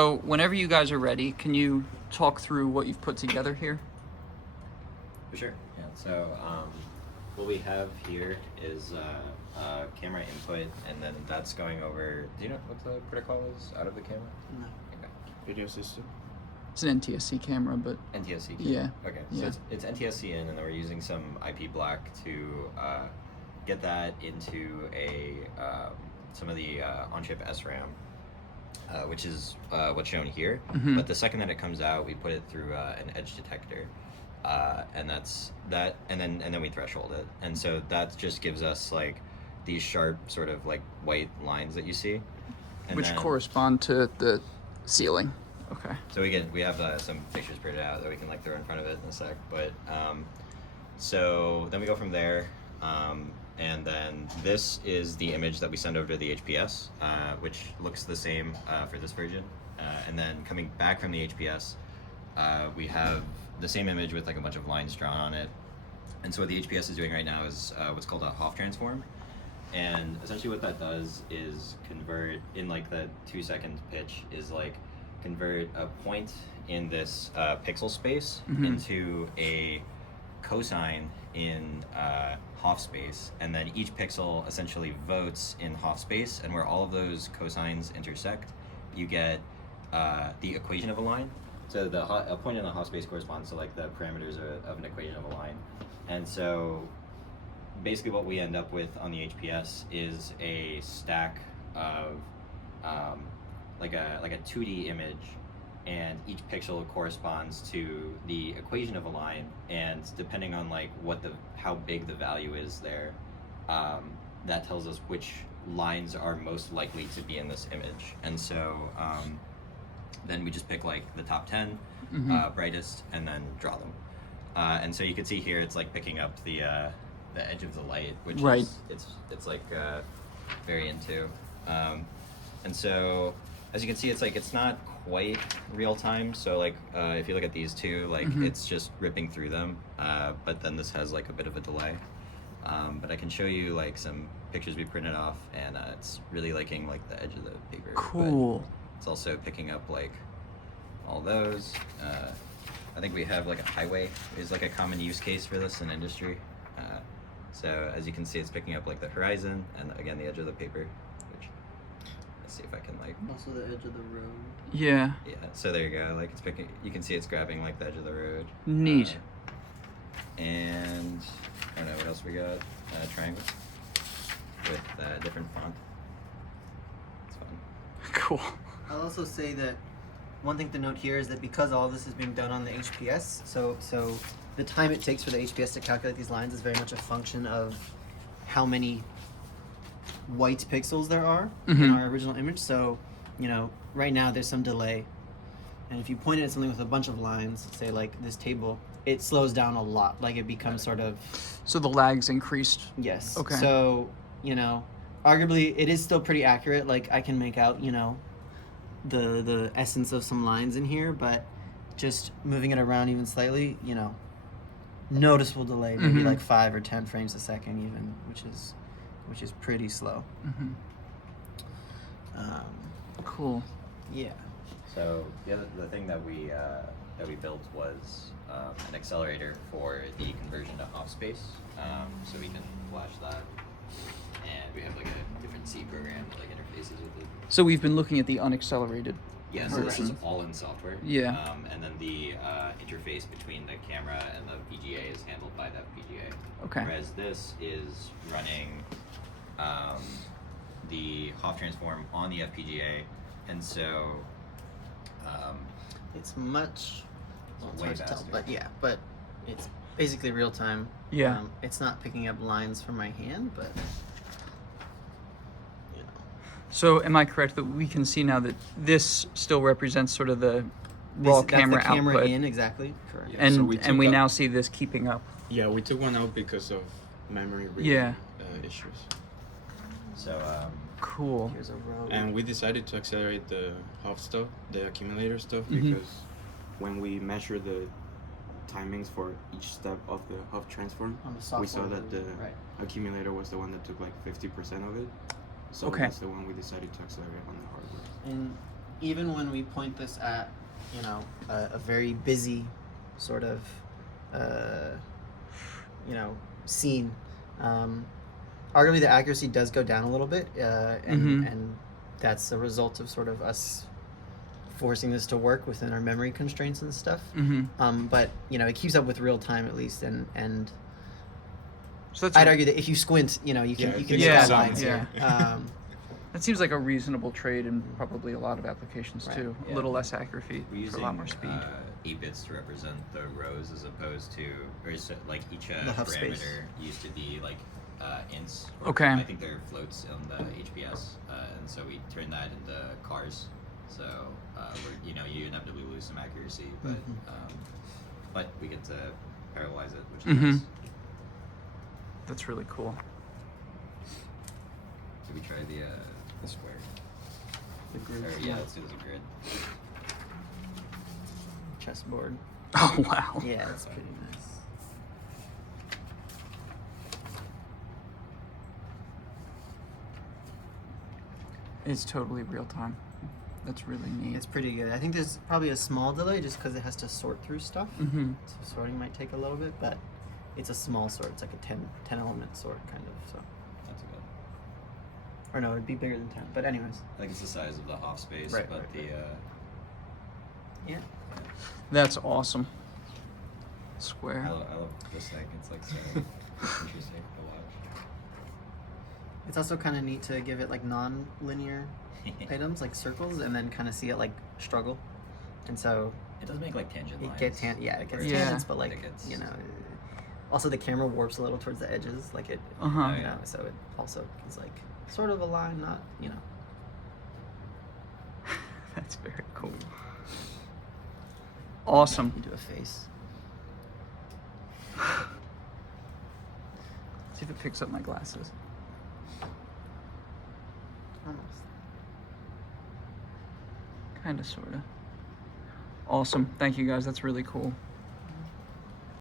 So whenever you guys are ready, can you talk through what you've put together here? For sure. Yeah. So what we have here is camera input, and then that's going over. Do you know what the protocol is out of the camera? No. Okay. Video system. It's an NTSC camera, but NTSC. yeah. Okay. So Yeah. it's NTSC in, and then we're using some IP black to get that into a some of the on-chip SRAM. Which is what's shown here, but the second that it comes out, we put it through an edge detector, and that's that, and then we threshold it, and so that just gives us like these sharp sort of like white lines that you see, and which then, correspond to the ceiling. Okay. So we have some pictures printed out that we can like throw in front of it in a sec, but so then we go from there. And then this is the image that we send over to the HPS, which looks the same for this version. And then coming back from the HPS, we have the same image with like a bunch of lines drawn on it. And so what the HPS is doing right now is what's called a Hough transform. And essentially what that does is convert, in like the 2-second pitch, is like convert a point in this pixel space into a cosine in Hough space, and then each pixel essentially votes in Hough space, and where all of those cosines intersect, you get the equation of a line. So a point in the Hough space corresponds to like the parameters of an equation of a line, and so basically what we end up with on the HPS is a stack of like a 2D image, and each pixel corresponds to the equation of a line, and depending on like how big the value is there, that tells us which lines are most likely to be in this image. And so then we just pick like the top 10 brightest and then draw them. And so you can see here it's like picking up the edge of the light, which is it's like very into. And so as you can see, it's not quite real time. So like if you look at these two, like it's just ripping through them. But then this has like a bit of a delay. But I can show you like some pictures we printed off, and it's really liking like the edge of the paper. Cool. But it's also picking up like all those. I think we have like a highway is like a common use case for this in industry. So as you can see, it's picking up like the horizon and again the edge of the paper. Which let's see if I can like. Also the edge of the road. Yeah. Yeah. So there you go. Like it's picking. You can see it's grabbing like the edge of the road. Neat. And I don't know what else we got. Triangles with different font. It's fun. Cool. I'll also say that one thing to note here is that because all this is being done on the HPS, so the time it takes for the HPS to calculate these lines is very much a function of how many white pixels there are in our original image. So, you know, right now there's some delay. And if you point it at something with a bunch of lines, say like this table, it slows down a lot. Like it becomes sort of... So the lag's increased? Yes. Okay. So, you know, arguably it is still pretty accurate. Like I can make out, you know, the essence of some lines in here, but just moving it around even slightly, you know, noticeable delay, maybe like 5 or 10 frames a second even, which is pretty slow. Cool. Yeah. So the thing that we built was an accelerator for the conversion to Hough space. So we can flash that, and we have like a different C program that like interfaces with it. So we've been looking at the unaccelerated. Yeah, so this is all in software. Yeah. And then the interface between the camera and the FPGA is handled by the FPGA. Okay. Whereas this is running the Hough transform on the FPGA, and so It's much... Well, it's way hard to tell, faster. but yeah, but it's basically real time. Yeah. It's not picking up lines from my hand, but... You know. So am I correct that we can see now that this still represents sort of the raw camera that's the camera output? in, exactly. Correct. Yeah. So we And we took now out- see this keeping up. Yeah, we took one out because of memory reading Yeah. issues. so Cool. Here's a road. And we decided to accelerate the Hough stuff, the accumulator stuff, Mhm. because when we measure the timings for each step of the Hough transform, On the we software saw that the version, right. accumulator was the one that took like 50% of it. So Okay. that's the one we decided to accelerate on the hardware. And even when we point this at, you know, a very busy sort of, you know, scene, arguably the accuracy does go down a little bit, and that's a result of sort of us forcing this to work within our memory constraints and stuff. But you know, it keeps up with real time at least, and So that's I'd argue that if you squint, you know, you can Yeah, you can yeah, see lines yeah. here. that seems like a reasonable trade in probably a lot of applications Right. too. Yeah. A little less accuracy We're for using a lot more speed. 8 bits to represent the rows as opposed to, or so, like each The Hough parameter space. used to be like ints. Okay. I think they're floats on the HPS, and so we turn that into cars. So we're, you know, you inevitably lose some accuracy, but we get to parallelize it, which is nice. That's really cool. Should we try the square? The grid, Or, yeah, let's do this grid. chessboard. Oh wow. Yeah, it's pretty nice. It's totally real time. That's really neat. It's pretty good. I think there's probably a small delay just because it has to sort through stuff. So sorting might take a little bit, but it's a small sort. It's like a 10 element sort kind of. So, That's good. or no, it'd be bigger than 10. But anyways, I think it's the size of the Hough space, Right, but right, the yeah. That's awesome. Square. I love this thing. It's like so interesting to watch. It's also kind of neat to give it like non-linear items, like circles, and then kind of see it like struggle. And so It does make like tangent it lines. gets it gets where Yeah. tangents, but like it gets- you know, also the camera warps a little towards the edges, like it. Uh-huh. You know, so it also is like sort of a line, not you know. That's very cool. Awesome. You do a face. See if it picks up my glasses. Almost. Kinda, sorta. Awesome. Thank you guys. That's really cool.